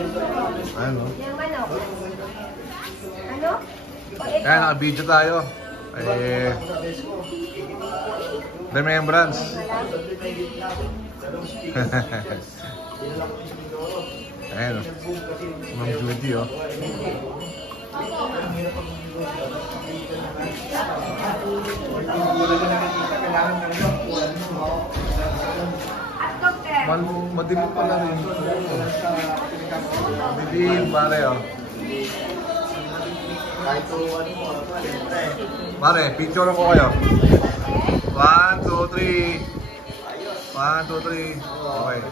Ano? Yung manok. Ano? Kaya naka-video tayo. Remembrance. Ayan o. Ma'am Judy o. Madilim pala rin. Madilim pare o. Pare, picture ko kayo. 1, 2, 3. 1, 2, 3. Okay.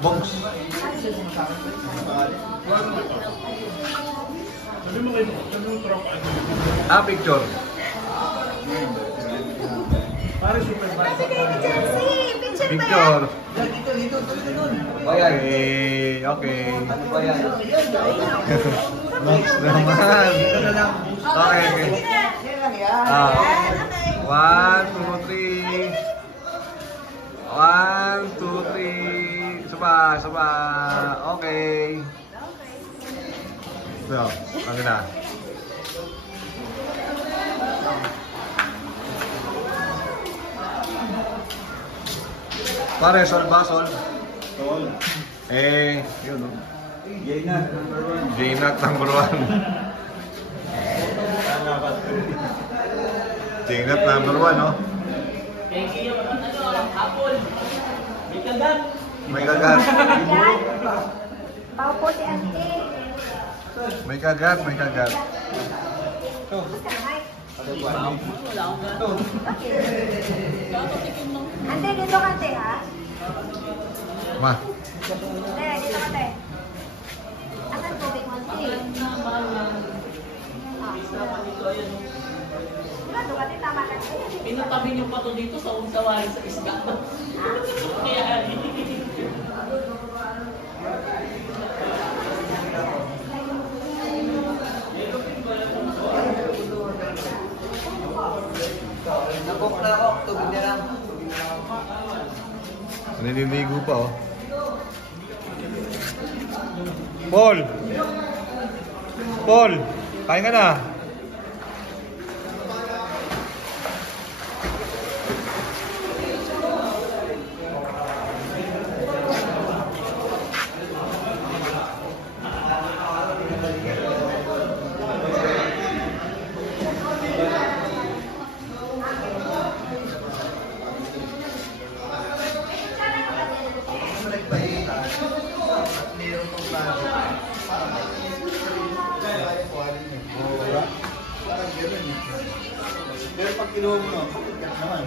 Bongs. Picture. Picture. Okay, okay. Bongs naman. Okay, okay. 1, 2, 3. 1, 2, 3. Saba. Okay. So, okay na. Pare, sol ba? Sol? Sol. Yun o. J-Nut number 1. J-Nut number 1. J-Nut number 1, no? May kagat. May kagat. Paupo si Auntie. May kagat, may kagat. Ante, dito ka, te, ha? Ma. Te, dito ka, te. Asan tubig mo, te? Sigurado ka, te, tama ka. Pinatabi niyo pa to dito sa unsawari sa isda. Kaya Nabok na ako, tubig na lang. Naliligo pa, oh. Paul! Paul! Kain ka na! Pero pag kinuha mo, naman.